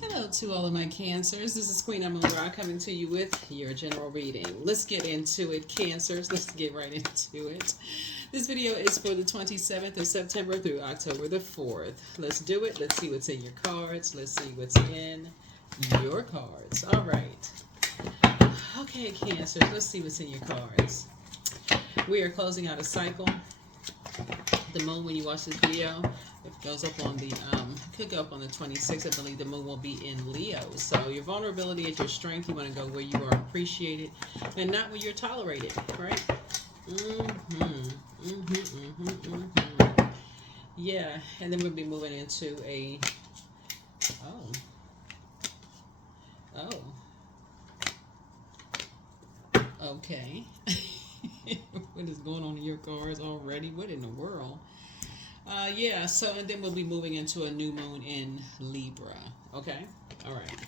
Hello to all of my Cancers. This is Queen Amun Ra coming to you with your general reading. Let's get into it, Cancers. Let's get right into it. This video is for the 27th of September through October the 4th. Let's do it. Let's see what's in your cards. Let's see what's in your cards. All right. Okay, Cancers. Let's see what's in your cards. We are closing out a cycle. The moon, when you watch this video, it goes up on the could go up on the 26th. I believe the moon will be in Leo. So your vulnerability is your strength. You want to go where you are appreciated and not where you're tolerated, right? Yeah, and then we'll be moving into a okay. What is going on in your cards already? What in the world? Yeah, so and then we'll be moving into a new moon in Libra. Okay? All right.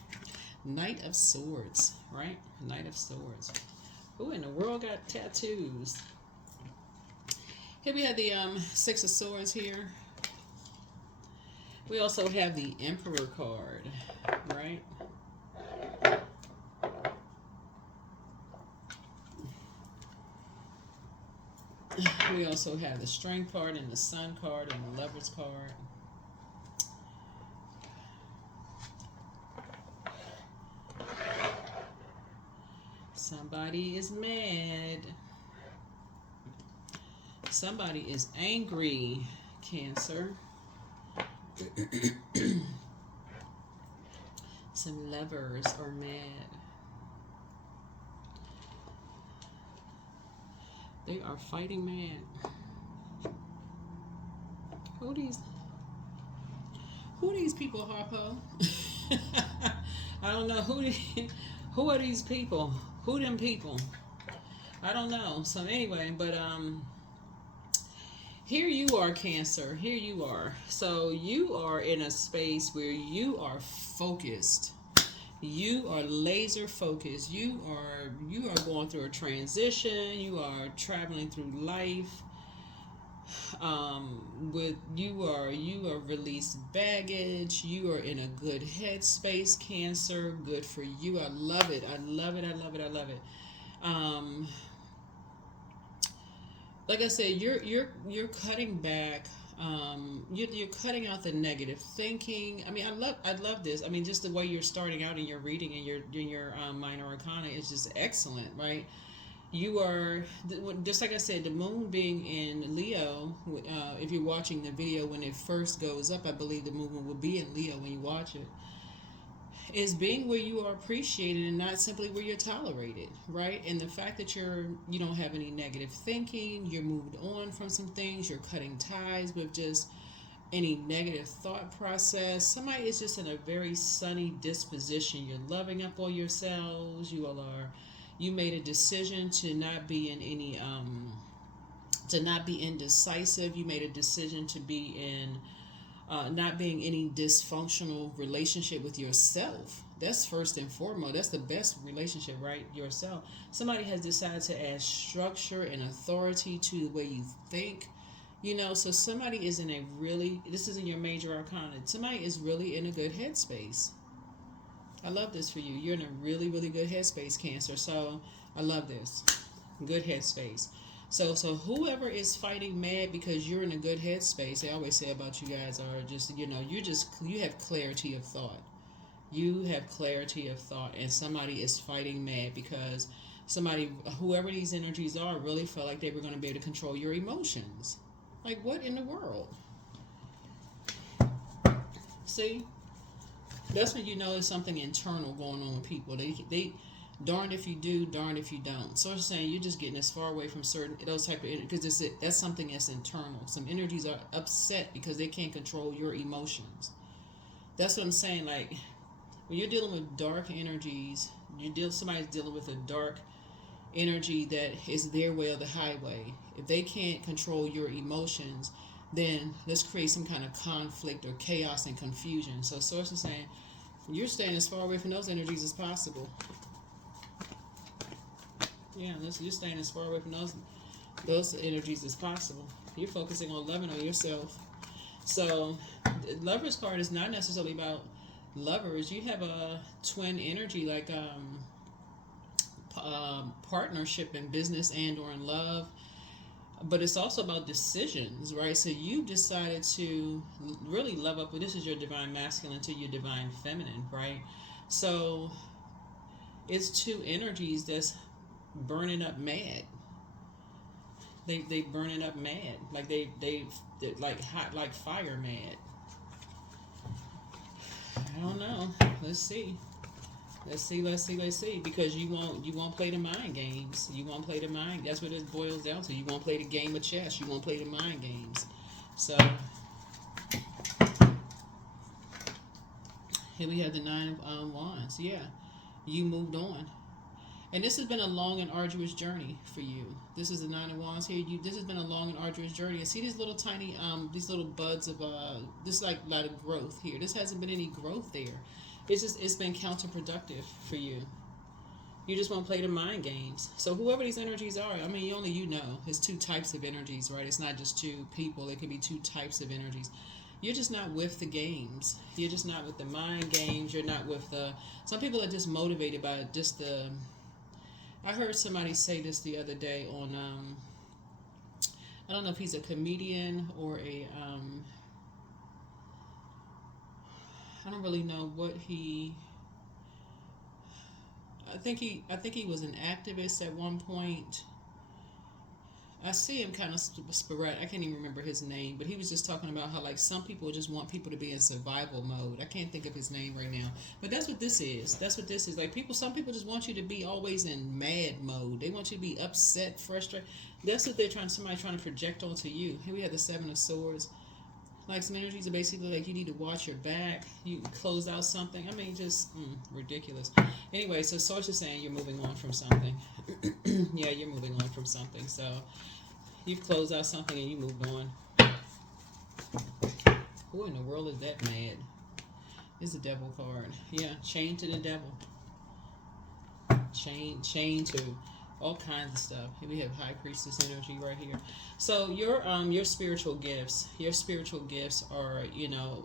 Knight of Swords, right? Knight of Swords. Who in the world got tattoos? Here we have the Six of Swords here. We also have the Emperor card, right? We also have the Strength card and the Sun card and the Lovers card. Somebody is mad. Somebody is angry, Cancer. Some lovers are mad. They are fighting mad. Who these people, Harpo? I don't know who are these people? Who them people? I don't know. So anyway, but here you are, Cancer. Here you are. So you are in a space where you are focused. You are laser focused. You are going through a transition. You are traveling through life. You are released baggage. You are in a good headspace, Cancer. Good for you. I love it. I love it. I love it. I love it. Like I said, you're cutting back. You're cutting out the negative thinking. I mean, I love this. I mean, just the way you're starting out in your reading and your minor arcana is just excellent, right? You are just like I said, the moon being in Leo. If you're watching the video when it first goes up, I believe the moon will be in Leo when you watch it. Is being where you are appreciated and not simply where you're tolerated, right? And the fact that you don't have any negative thinking, you're moved on from some things, you're cutting ties with just any negative thought process. Somebody is just in a very sunny disposition. You're loving up on yourselves. You made a decision to not be in any to not be indecisive. You made a decision to be in not being any dysfunctional relationship with yourself. That's first and foremost. That's the best relationship, right? Yourself. Somebody has decided to add structure and authority to the way you think. So somebody is in this isn't your major arcana. Somebody is really in a good headspace. I love this for you. You're in a really, really good headspace, Cancer. So I love this. Good headspace. So whoever is fighting mad because you're in a good headspace, they always say about you guys are just, you have clarity of thought. You have clarity of thought, and somebody is fighting mad because whoever these energies are, really felt like they were going to be able to control your emotions. Like, what in the world? See? That's when you know there's something internal going on with people. They darned if you do, darned if you don't. So I'm saying you're just getting as far away from those type of because that's something that's internal. Some energies are upset because they can't control your emotions. That's what I'm saying. Like when you're dealing with dark energies, somebody's dealing with a dark energy that is their way or the highway. If they can't control your emotions, then let's create some kind of conflict or chaos and confusion. So source is saying you're staying as far away from those energies as possible. Yeah, you're staying as far away from those energies as possible. You're focusing on loving on yourself. So, the Lover's card is not necessarily about Lovers, you have a twin energy, like partnership in business and or in love, but it's also about decisions, right? So you decided to really love up. This is your divine masculine to your divine feminine, right? So it's two energies that's burning up mad. They burning up mad, like they like hot, like fire mad. I don't know. Let's see. Let's see. Because you won't play the mind games. You won't play the mind. That's what it boils down to. You won't play the game of chess. You won't play the mind games. So here we have the Nine of Wands. Yeah, you moved on, and this has been a long and arduous journey for you. This is the Nine of Wands here. This has been a long and arduous journey. And see these little tiny these little buds of this like a lot of growth here. This hasn't been any growth there. It's been counterproductive for you. You just won't play the mind games. So whoever these energies are, I mean, only you know. It's two types of energies, right? It's not just two people. It could be two types of energies. You're just not with the games. You're just not with the mind games. You're not with the. Some people are just motivated by just the. I heard somebody say this the other day on. I don't know if he's a comedian or a. I don't really know what he. I think he was an activist at one point. I see him kind of sporadic. I can't even remember his name, but he was just talking about how like some people just want people to be in survival mode. I can't think of his name right now, but that's what this is. That's what this is. Like people, some people just want you to be always in mad mode. They want you to be upset, frustrated. That's what they're trying. Somebody trying to project onto you. Here we have the Seven of Swords. Like some energies are basically like you need to watch your back. You close out something. I mean, just ridiculous. Anyway, so Source is saying you're moving on from something. Yeah, you're moving on from something. So you've closed out something and you moved on. Who in the world is that mad? It's the Devil card. Yeah, chained to the devil. Chained to all kinds of stuff. Here we have High Priestess energy right here. So your spiritual gifts are,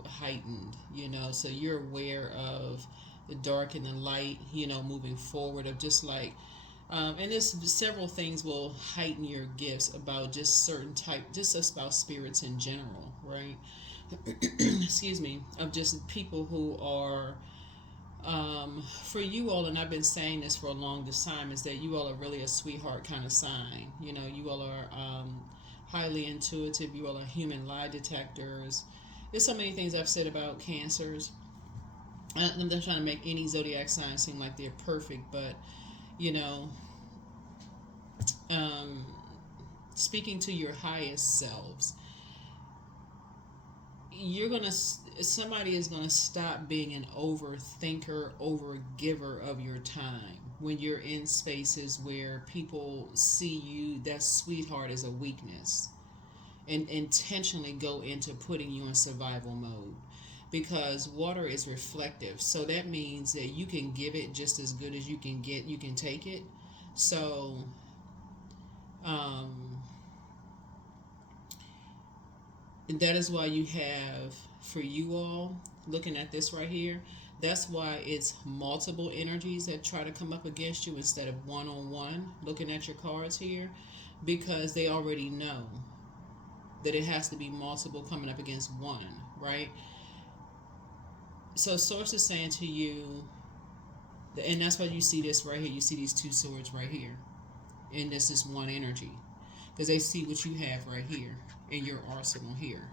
heightened, so you're aware of the dark and the light, moving forward of just like and there's several things will heighten your gifts about just certain type, just about spirits in general, right? Excuse me, of just people who are for you all, and I've been saying this for a long time, is that you all are really a sweetheart kind of sign. You all are highly intuitive. You all are human lie detectors. There's so many things I've said about cancers. I'm not trying to make any zodiac sign seem like they're perfect, but speaking to your highest selves, somebody is gonna stop being an overthinker, overgiver of your time when you're in spaces where people see you, that sweetheart, as a weakness, and intentionally go into putting you in survival mode, because water is reflective. So that means that you can give it just as good as you can take it. So and that is why you have, for you all, looking at this right here, that's why it's multiple energies that try to come up against you instead of one-on-one, looking at your cards here, because they already know that it has to be multiple coming up against one, right? So Source is saying to you, and that's why you see this right here, you see these two swords right here, and this is one energy, because they see what you have right here in your arsenal here.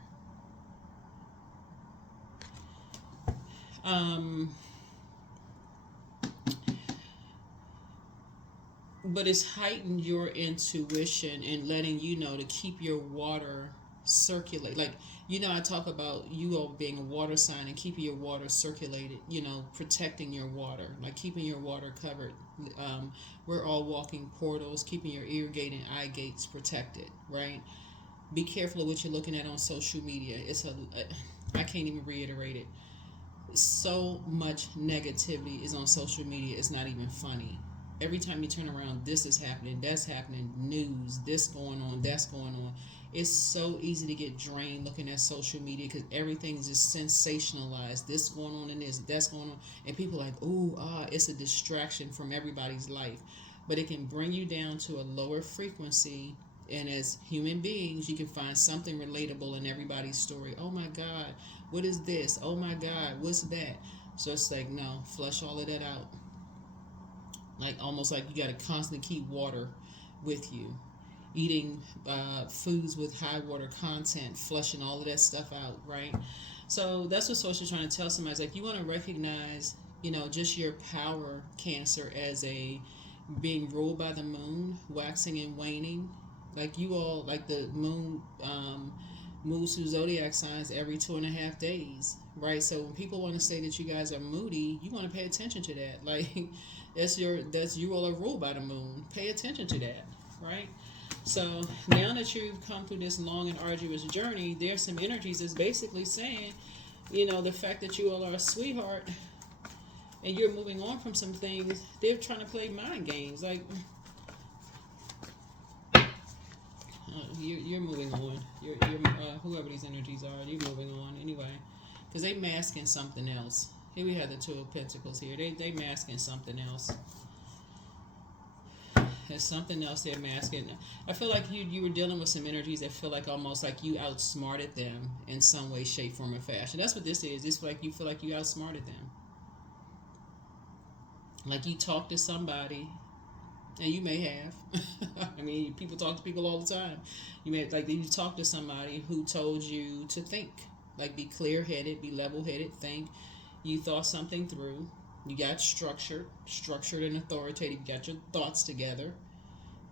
But it's heightened your intuition and letting you know to keep your water circulate. Like, I talk about you all being a water sign and keeping your water circulated, protecting your water, like keeping your water covered. We're all walking portals, keeping your irrigating eye gates protected, right? Be careful of what you're looking at on social media. I can't even reiterate it. So much negativity is on social media, it's not even funny. Every time you turn around, this is happening, that's happening, news, this going on, that's going on. It's so easy to get drained looking at social media because everything is just sensationalized. This going on and this, that's going on, and people are like, "Ooh, it's a distraction from everybody's life," but it can bring you down to a lower frequency. And as human beings, you can find something relatable in everybody's story. Oh my God, what is this? Oh my God, what's that? So it's like, no, flush all of that out. Like almost like you got to constantly keep water with you. Eating foods with high water content, flushing all of that stuff out, right? So that's what Source is trying to tell somebody. It's like you want to recognize, just your power, Cancer, as a being ruled by the moon, waxing and waning. Like you all, like the moon moves through zodiac signs every 2.5 days, right? So when people want to say that you guys are moody, you want to pay attention to that. Like that's you all are ruled by the moon. Pay attention to that, right? So now that you've come through this long and arduous journey, there's some energies that's basically saying, the fact that you all are a sweetheart and you're moving on from some things, they're trying to play mind games. Like, you're moving on. You're whoever these energies are, you're moving on anyway, because they masking something else. Here we have the Two of Pentacles here. They masking something else. There's something else they're masking. I feel like you were dealing with some energies that feel like almost like you outsmarted them in some way, shape, form, or fashion. That's what this is. It's like you feel like you outsmarted them. Like you talked to somebody, and you may have. I mean, people talk to people all the time. You talk to somebody who told you to think. Like be clear-headed, be level-headed, think. You thought something through. You got structured and authoritative. You got your thoughts together,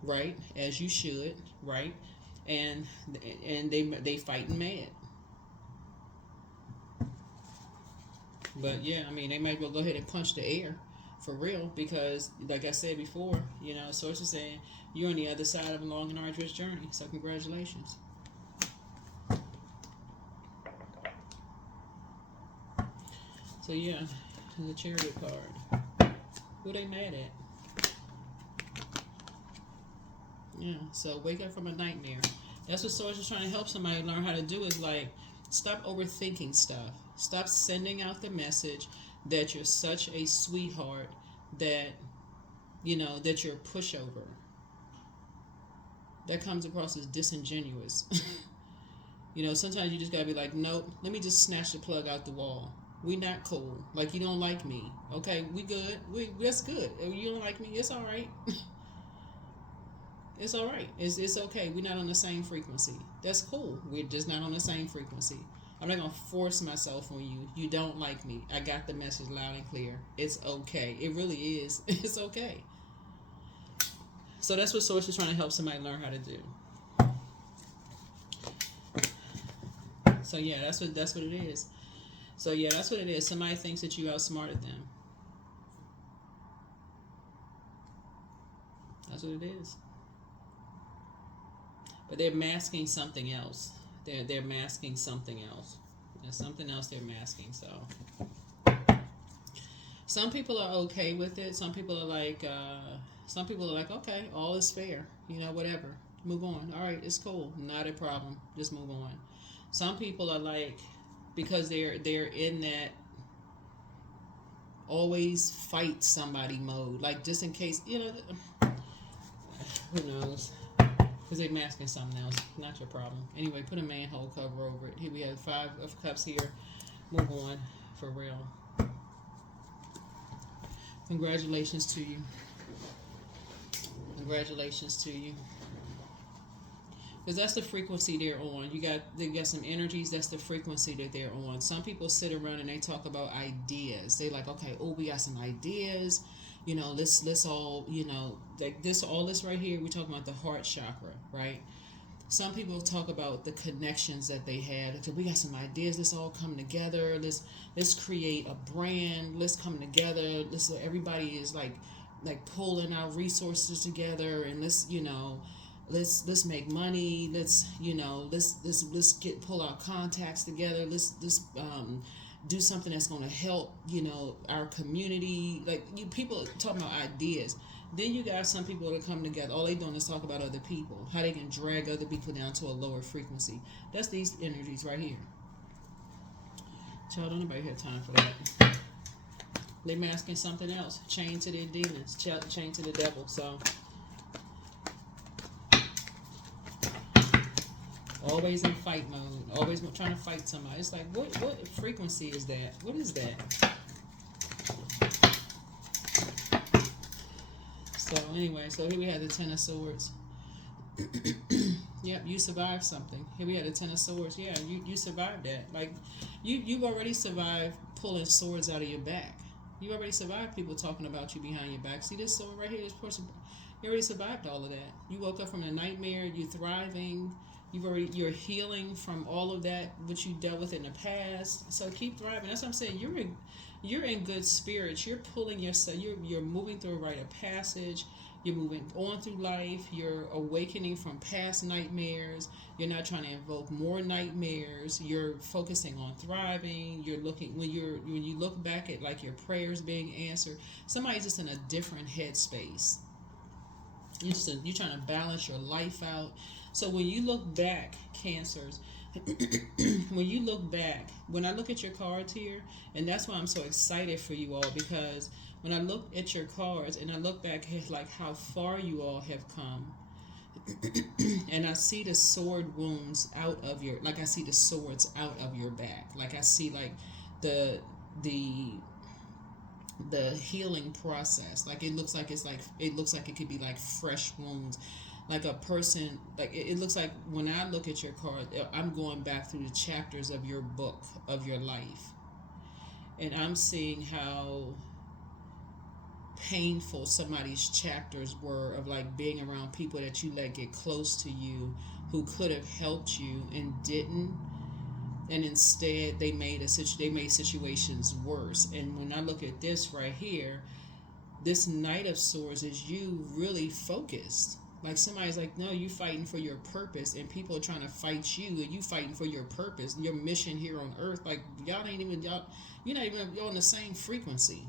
right? As you should, right? And they fighting mad. But yeah, I mean, they might well go ahead and punch the air for real because, like I said before, Source is saying you're on the other side of a long and arduous journey. So congratulations. So yeah. The Chariot card. Who they mad at? Yeah, so wake up from a nightmare. That's what Source is trying to help somebody learn how to do is like stop overthinking stuff. Stop sending out the message that you're such a sweetheart that that you're a pushover. That comes across as disingenuous. Sometimes you just gotta be like, nope, let me just snatch the plug out the wall. We not cool. Like you don't like me. Okay, we good. That's good. You don't like me. It's all right. It's all right. It's okay. We're not on the same frequency. That's cool. We're just not on the same frequency. I'm not gonna force myself on you. You don't like me. I got the message loud and clear. It's okay. It really is. It's okay. So that's what Source is trying to help somebody learn how to do. So yeah, that's what it is. So yeah, that's what it is. Somebody thinks that you outsmarted them. That's what it is. But they're masking something else. They're masking something else. There's something else they're masking. So some people are okay with it. Some people are like, okay, all is fair. Whatever. Move on. All right, it's cool. Not a problem. Just move on. Some people are like, because they're in that always fight somebody mode, like just in case who knows, because they're masking something else. Not your problem. Anyway, put a manhole cover over it. Here we have 5 of Cups here. Move on for real. Congratulations to you. Congratulations to you. Because that's the frequency they're on. They got some energies. That's the frequency that they're on. Some people sit around and they talk about ideas. They like, okay, we got some ideas. Let's all, like this, all this right here. We're talking about the heart chakra, right? Some people talk about the connections that they had. Okay, we got some ideas. Let's all come together. Let's create a brand. Let's come together. Everybody is like pulling our resources together, and let's make money. Let's pull our contacts together. Let's do something that's going to help, our community. Like, you people talking about ideas. Then you got some people that come together. All they doing is talk about other people, how they can drag other people down to a lower frequency. That's these energies right here. Child, don't nobody have time for that. They masking something else. Chained to their demons. Chained to the devil. So always in fight mode. Always trying to fight somebody. It's like, what frequency is that? What is that? So anyway, so here we have the Ten of Swords. Yep, you survived something. Here we had the Ten of Swords. Yeah, you survived that. Like, you've already survived pulling swords out of your back. You already survived people talking about you behind your back. See this sword right here? This person, you already survived all of that. You woke up from a nightmare. You're thriving. You're healing from all of that which you dealt with in the past. So keep thriving. That's what I'm saying. You're in good spirits. You're pulling yourself. You're moving through a rite of passage. You're moving on through life. You're awakening from past nightmares. You're not trying to invoke more nightmares. You're focusing on thriving. You're looking when you look back at like your prayers being answered. Somebody's just in a different headspace. You're trying to balance your life out. So when you look back, Cancers, when you look back, when I look at your cards here, and that's why I'm so excited for you all, because when I look at your cards and I look back at like how far you all have come, and I see the sword wounds out of your, like I see the swords out of your back, like I see like the healing process. Like it looks like it could be like fresh wounds. Like a person, like it looks like when I look at your card, I'm going back through the chapters of your book, of your life. And I'm seeing how painful somebody's chapters were of like being around people that you let get close to you who could have helped you and didn't. And instead they made situations worse. And when I look at this right here, this Knight of Swords is you really focused. Like somebody's like, no, you fighting for your purpose, and people are trying to fight you, and you fighting for your purpose, your mission here on Earth. Like you're not even you're on the same frequency.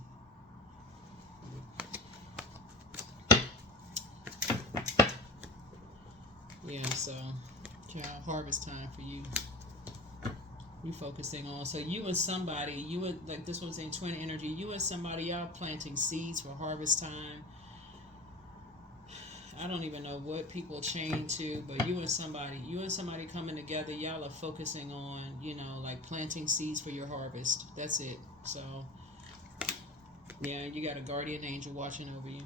Yeah, so harvest time for you. You focusing on, so you and somebody, you and like this one's saying twin energy, you and somebody, y'all planting seeds for harvest time. I don't even know what people chain to, but you and somebody coming together, y'all are focusing on, like planting seeds for your harvest. That's it. So yeah, you got a guardian angel watching over you.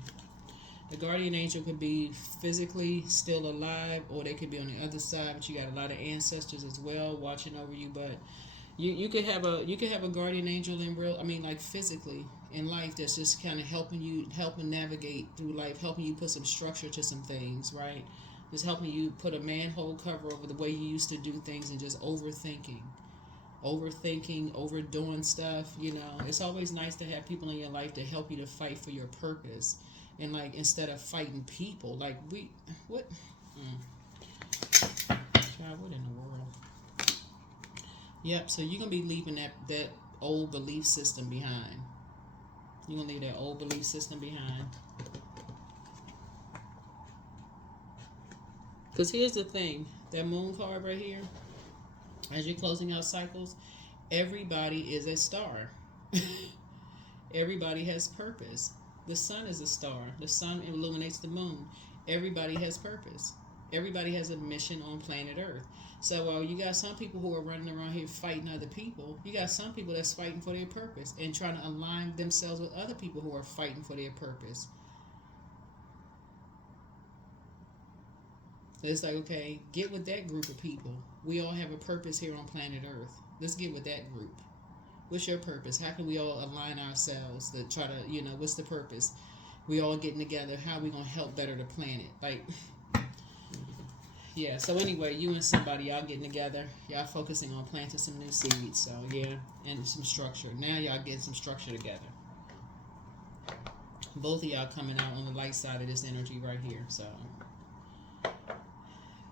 The guardian angel could be physically still alive, or they could be on the other side, but you got a lot of ancestors as well watching over you. But you could have a guardian angel like physically in life, that's just kind of helping navigate through life, helping you put some structure to some things, right? Just helping you put a manhole cover over the way you used to do things and just overthinking, overdoing stuff. It's always nice to have people in your life to help you to fight for your purpose. And like instead of fighting people, like what in the world? Yep. So you're gonna be leaving that old belief system behind. You're gonna leave that old belief system behind. Because here's the thing, that moon card right here, as you're closing out cycles, everybody is a star. Everybody has purpose. The sun is a star. The sun illuminates the moon. Everybody has purpose. Everybody has a mission on planet Earth. So while you got some people who are running around here fighting other people, you got some people that's fighting for their purpose and trying to align themselves with other people who are fighting for their purpose. It's like, okay, get with that group of people. We all have a purpose here on planet Earth. Let's get with that group. What's your purpose? How can we all align ourselves to try to, what's the purpose? We all getting together. How are we going to help better the planet? Like, yeah. So anyway, you and somebody, y'all getting together. Y'all focusing on planting some new seeds. So yeah, and some structure. Now y'all getting some structure together. Both of y'all coming out on the light side of this energy right here. So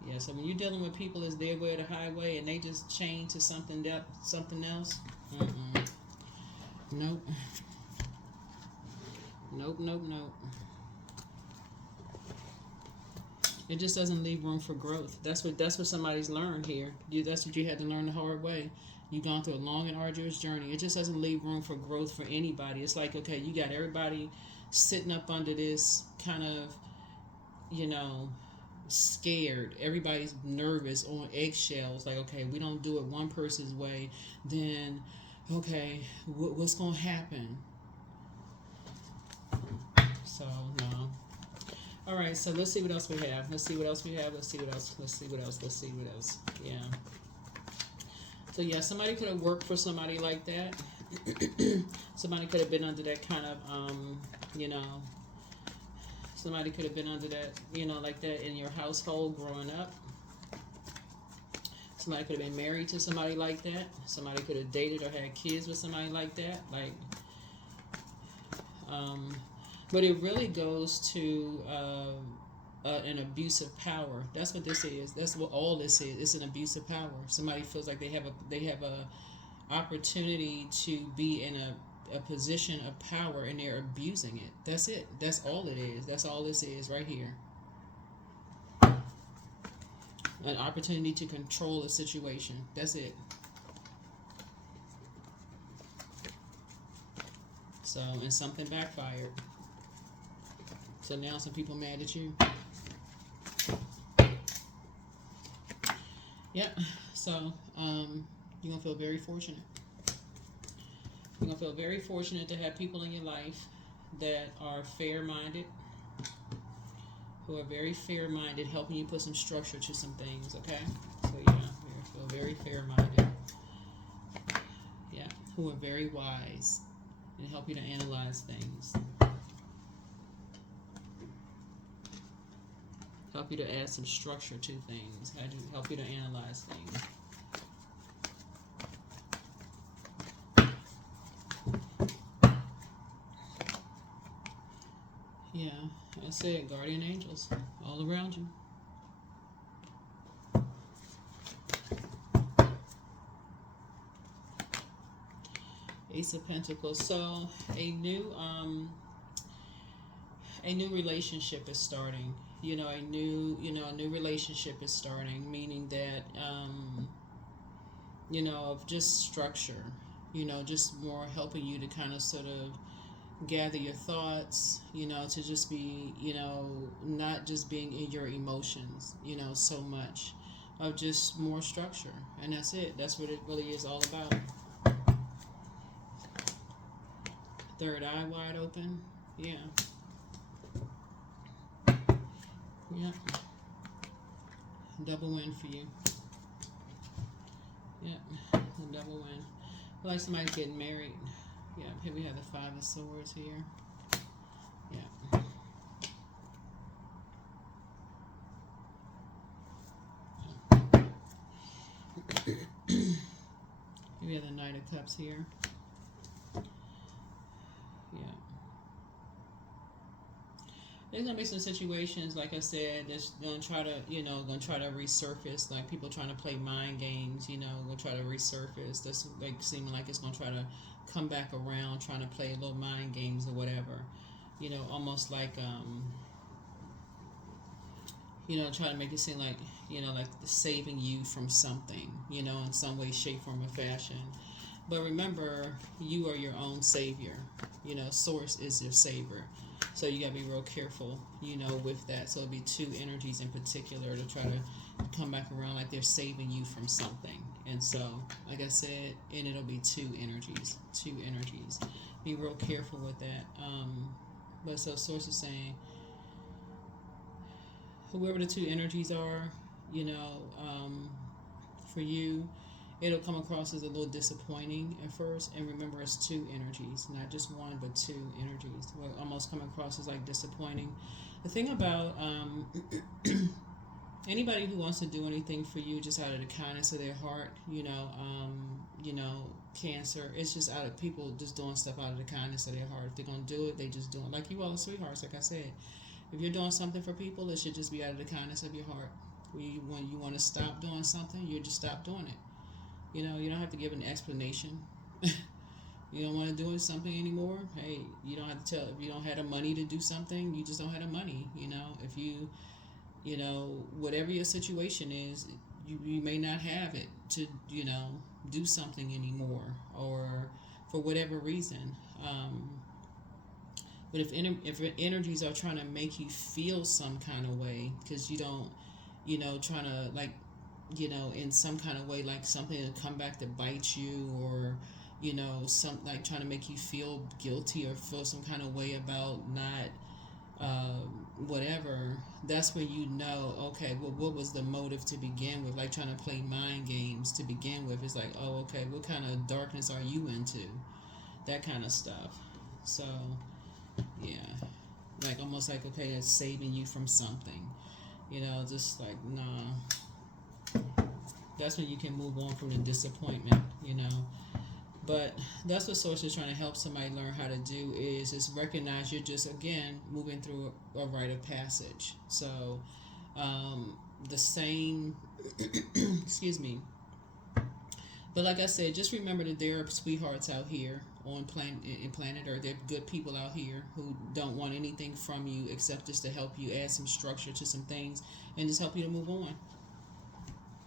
yeah. So when you're dealing with people, is their way or the highway, and they just chain to something else. Nope. Nope, nope, nope. It just doesn't leave room for growth. That's what somebody's learned here. That's what you had to learn the hard way. You've gone through a long and arduous journey. It just doesn't leave room for growth for anybody. It's like, okay, you got everybody sitting up under this kind of, you know, scared. Everybody's nervous, on eggshells. Like, okay, we don't do it one person's way, then, okay, what's going to happen? So, no. All right, so let's see what else we have. Let's see what else we have. Let's see what else. Let's see what else. Let's see what else. Yeah. So, yeah, somebody could have worked for somebody like that. Somebody could have been under that kind of, you know, somebody could have been under that, you know, like that in your household growing up. Somebody could have been married to somebody like that. Somebody could have dated or had kids with somebody like that. Like, but it really goes to an abuse of power. That's what this is. That's what all this is. It's an abuse of power. Somebody feels like they have a opportunity to be in a position of power and they're abusing it. That's it. That's all it is. That's all this is right here. An opportunity to control a situation. That's it. So, and something backfired. So now some people mad at you. Yeah. So, you're going to feel very fortunate. You're going to feel very fortunate to have people in your life that are fair-minded, who are very fair-minded, helping you put some structure to some things, okay? So, yeah, you feel very fair-minded. Yeah, who are very wise and help you to analyze things. Help you to add some structure to things. Help you to analyze things. Yeah, that's it. Guardian angels all around you. Ace of Pentacles. So a new relationship is starting. A new relationship is starting, meaning that of just structure. Just more helping you to kind of sort of gather your thoughts, to just be, not just being in your emotions, so much of just more structure. And that's it. That's what it really is all about. Third eye wide open. Yeah. Yeah. Double win for you. Yeah. A double win. Like somebody's getting married. Yeah, here we have the Five of Swords here. Yeah. Here we have the Knight of Cups here. Yeah. There's gonna be some situations, like I said, that's gonna try to resurface, like people trying to play mind games, gonna try to resurface. That's like seeming like it's gonna try to come back around, trying to play little mind games or whatever. Almost like trying to make it seem like, like saving you from something, in some way, shape, form, or fashion. But remember, you are your own savior. Source is your savior. So you got to be real careful, with that. So it'll be two energies in particular to try to come back around like they're saving you from something. And so, like I said, and it'll be two energies. Be real careful with that. But so Source is saying, whoever the two energies are, for you, it'll come across as a little disappointing at first. And remember, it's two energies, not just one, but two energies. Will almost come across as like disappointing. The thing about anybody who wants to do anything for you just out of the kindness of their heart, Cancer, it's just out of people just doing stuff out of the kindness of their heart. If they're going to do it, they just do it. Like you all are sweethearts, like I said. If you're doing something for people, it should just be out of the kindness of your heart. When you want to stop doing something, you just stop doing it. You don't have to give an explanation. You don't want to do something anymore. Hey, you don't have to tell. If you don't have the money to do something, you just don't have the money. If whatever your situation is, you may not have it to, do something anymore, or for whatever reason. But if energies are trying to make you feel some kind of way, because you don't, trying to like, in some kind of way, like something to come back to bite you, or some like trying to make you feel guilty or feel some kind of way about not whatever, that's when okay, well, what was the motive to begin with? Like trying to play mind games to begin with. It's like, oh, okay, what kind of darkness are you into? That kind of stuff. So, yeah, like almost like, okay, it's saving you from something. Just like, nah. That's when you can move on from the disappointment. But that's what Source is trying to help somebody learn how to do, is just recognize you're just, again, moving through a rite of passage. So the same, excuse me. But like I said, just remember that there are sweethearts out here on planet Earth. There are good people out here who don't want anything from you except just to help you add some structure to some things and just help you to move on.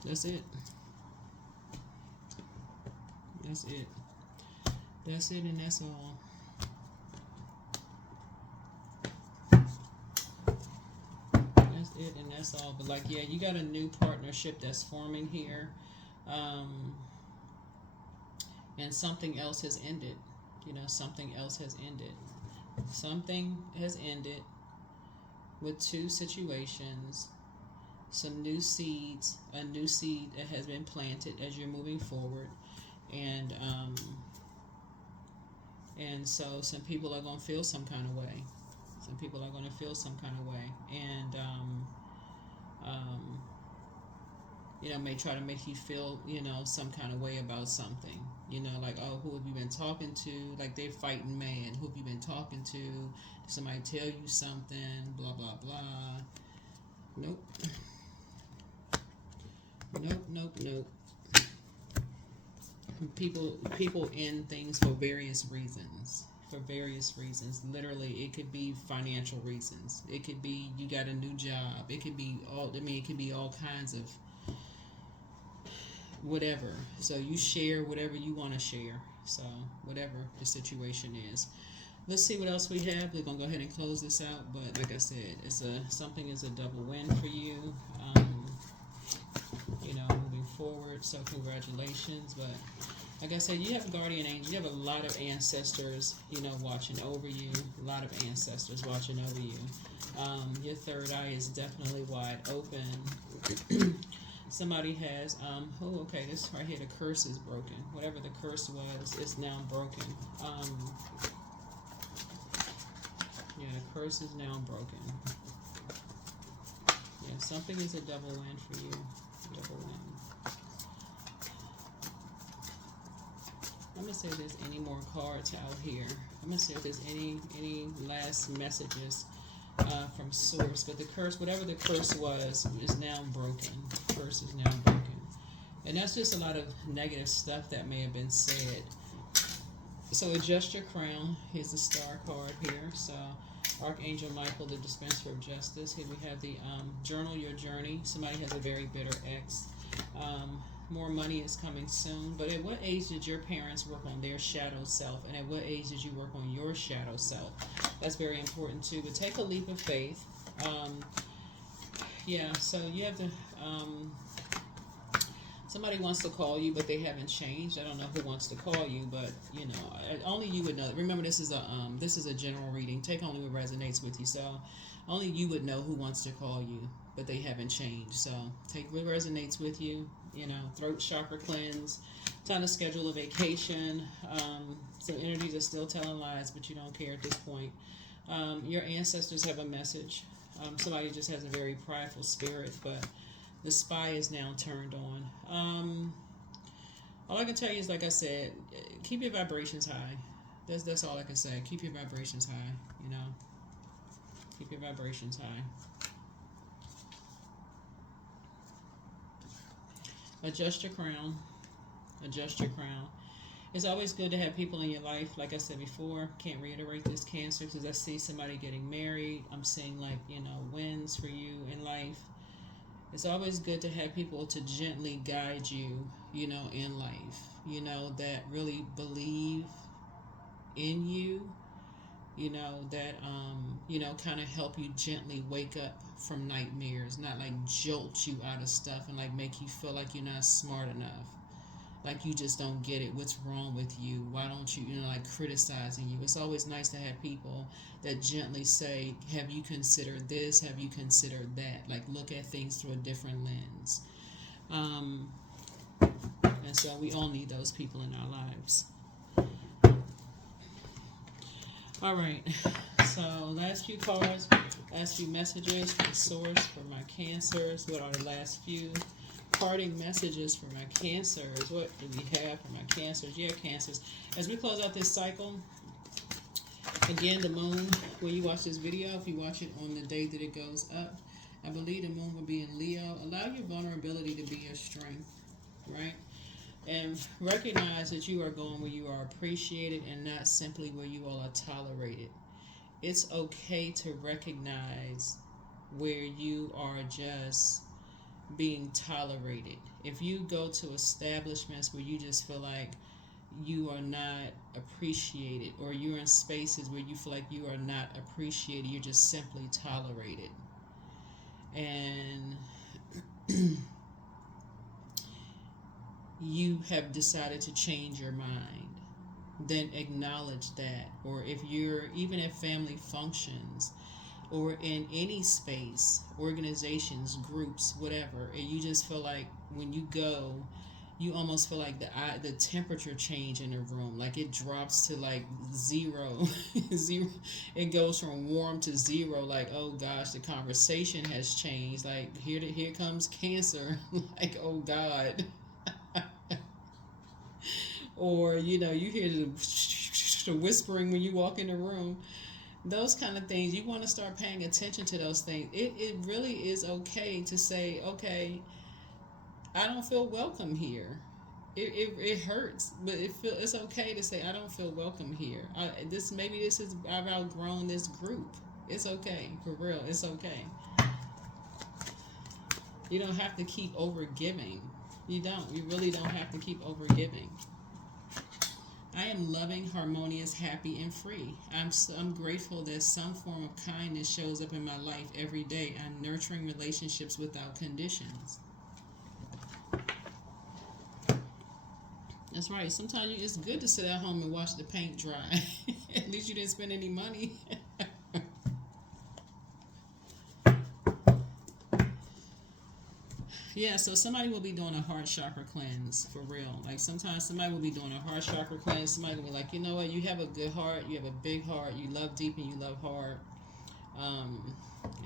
That's it. That's it. That's it, and that's all. That's it, and that's all. But like, yeah, you got a new partnership that's forming here, and something else has ended. Something else has ended. Something has ended with two situations. Some new seeds, a new seed that has been planted as you're moving forward, and so some people are going to feel some kind of way. Some people are going to feel some kind of way, and may try to make you feel, some kind of way about something. Like, oh, who have you been talking to? Like, they're fighting mad. Who have you been talking to? Did somebody tell you something? Blah, blah, blah. Nope. Nope. People end things for various reasons. Literally, it could be financial reasons. It could be you got a new job. It could be it could be all kinds of whatever. So you share whatever you want to share. So whatever the situation is. Let's see what else we have. We're gonna go ahead and close this out. But like I said, something is a double win for you. Moving forward. So congratulations. But like I said, you have a guardian angel. You have a lot of ancestors, watching over you. A lot of ancestors watching over you. Your third eye is definitely wide open. Somebody has, okay, this right here, the curse is broken. Whatever the curse was is now broken. The curse is now broken. Yeah, something is a double win for you. Double win. I'm going to see if there's any more cards out here. I'm going to see if there's any last messages from Source. But the curse, whatever the curse was, is now broken. The curse is now broken. And that's just a lot of negative stuff that may have been said. So adjust your crown. Here's the star card here. So Archangel Michael, the dispenser of justice. Here we have the journal your journey. Somebody has a very bitter ex. More money is coming soon. But at what age did your parents work on their shadow self? And at what age did you work on your shadow self? That's very important too. But take a leap of faith. So you have to... somebody wants to call you, but they haven't changed. I don't know who wants to call you, but only you would know. Remember, this is a general reading. Take only what resonates with you. So only you would know who wants to call you, but they haven't changed. So take what resonates with you. Throat chakra cleanse. Time to schedule a vacation. So energies are still telling lies, but you don't care at this point. Your ancestors have a message. Somebody just has a very prideful spirit, but the spy is now turned on. All I can tell you is, like I said, keep your vibrations high. That's all I can say. Keep your vibrations high. Keep your vibrations high. Adjust your crown. Adjust your crown. It's always good to have people in your life. Like I said before, can't reiterate this, Cancer, because I see somebody getting married. I'm seeing, like, wins for you in life. It's always good to have people to gently guide you, in life, that really believe in you, that, kind of help you gently wake up from nightmares, not like jolt you out of stuff and like make you feel like you're not smart enough. Like you just don't get it. What's wrong with you? Why don't you, like criticizing you? It's always nice to have people that gently say, have you considered this? Have you considered that? Like look at things through a different lens. Um, and so we all need those people in our lives. All right. So last few cards, last few messages from Source for my Cancers. What are the last few? Parting messages for my Cancers. What do we have for my Cancers? Yeah, Cancers. As we close out this cycle, again, the moon, when you watch this video, if you watch it on the day that it goes up, I believe the moon will be in Leo. Allow your vulnerability to be your strength, right? And recognize that you are going where you are appreciated and not simply where you all are tolerated. It's okay to recognize where you are just being tolerated. If you go to establishments where you just feel like you are not appreciated, or you're in spaces where you feel like you are not appreciated, you're just simply tolerated. And you have decided to change your mind, then acknowledge that. Or if you're even at family functions or in any space, organizations, groups, whatever, and you just feel like when you go, you almost feel like the temperature change in the room, like it drops to like zero. Zero. It goes from warm to zero. Like, oh gosh, the conversation has changed. Like here comes Cancer. Like, oh God. Or you hear the whispering when you walk in the room. Those kind of things, you want to start paying attention to those things. It really is okay to say, okay, I don't feel welcome here. It hurts, but it's okay to say I don't feel welcome here. I've outgrown this group. It's okay, for real. It's okay. You don't have to keep over giving. You don't. You really don't have to keep over giving. I am loving, harmonious, happy, and free. I'm grateful that some form of kindness shows up in my life every day. I'm nurturing relationships without conditions. That's right. Sometimes it's good to sit at home and watch the paint dry. At least you didn't spend any money. Yeah, so somebody will be doing a heart chakra cleanse, for real. Like sometimes somebody will be doing a heart chakra cleanse. Somebody will be like, you know what, you have a good heart, you have a big heart, you love deep and you love hard.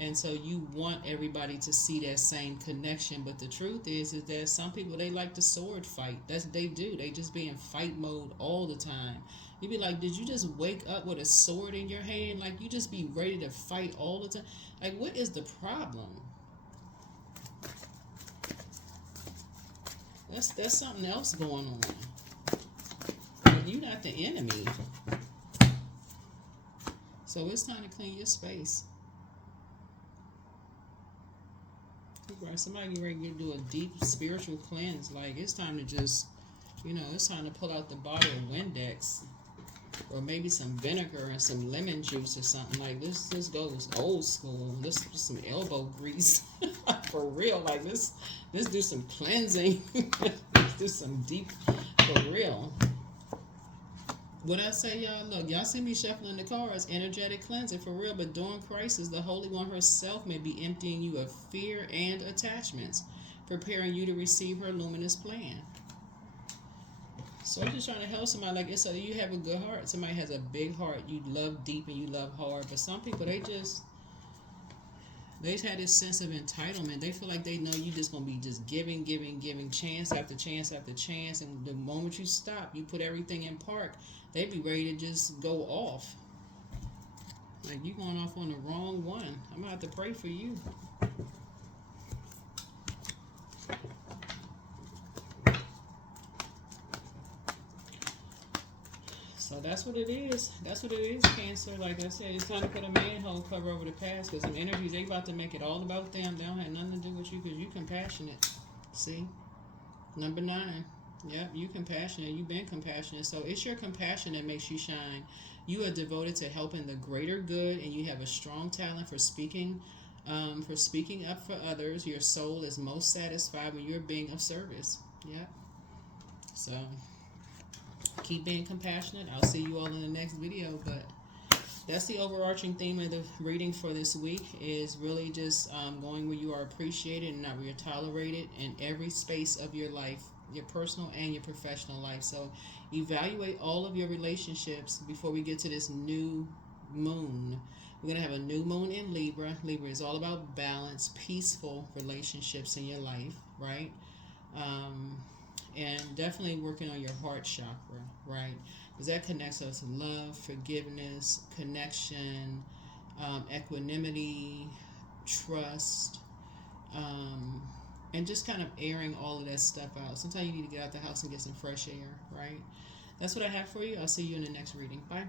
And so you want everybody to see that same connection. But the truth is that some people, they like to sword fight. They do. They just be in fight mode all the time. You be like, did you just wake up with a sword in your hand? Like you just be ready to fight all the time? Like what is the problem? That's something else going on. You're not the enemy. So it's time to clean your space. Right, somebody ready to do a deep spiritual cleanse. Like it's time to just, it's time to pull out the bottle of Windex, or maybe some vinegar and some lemon juice or something. Like this goes old school. Let's do some elbow grease. For real. Like let's do some cleansing. Let's do some deep, for real. What I say, y'all, look, y'all see me shuffling the cards, energetic cleansing, for real, but during crisis, the Holy One herself may be emptying you of fear and attachments, preparing you to receive her luminous plan. So I'm just trying to help somebody. Like, so you have a good heart. Somebody has a big heart. You love deep and you love hard. But some people, they've had this sense of entitlement. They feel like they know you just going to be just giving, chance after chance after chance. And the moment you stop, you put everything in park, they be ready to just go off. Like, you going off on the wrong one. I'm going to have to pray for you. that's what it is. That's what it is, Cancer. Like I said, it's time to put a manhole cover over the past because some energies, they about to make it all about them. They don't have nothing to do with you because you compassionate. See? Number 9. Yep, you compassionate. You've been compassionate. So it's your compassion that makes you shine. You are devoted to helping the greater good, and you have a strong talent for speaking up for others. Your soul is most satisfied when you're being of service. Yep. So keep being compassionate. I'll see you all in the next video, but that's the overarching theme of the reading for this week is really just going where you are appreciated and not where you're tolerated in every space of your life, your personal and your professional life. So evaluate all of your relationships before we get to this new moon. We're going to have a new moon in Libra. Libra is all about balance, peaceful relationships in your life, right? And definitely working on your heart chakra, right? Because that connects us to love, forgiveness, connection, equanimity, trust, and just kind of airing all of that stuff out. Sometimes you need to get out the house and get some fresh air, right? That's what I have for you. I'll see you in the next reading. Bye.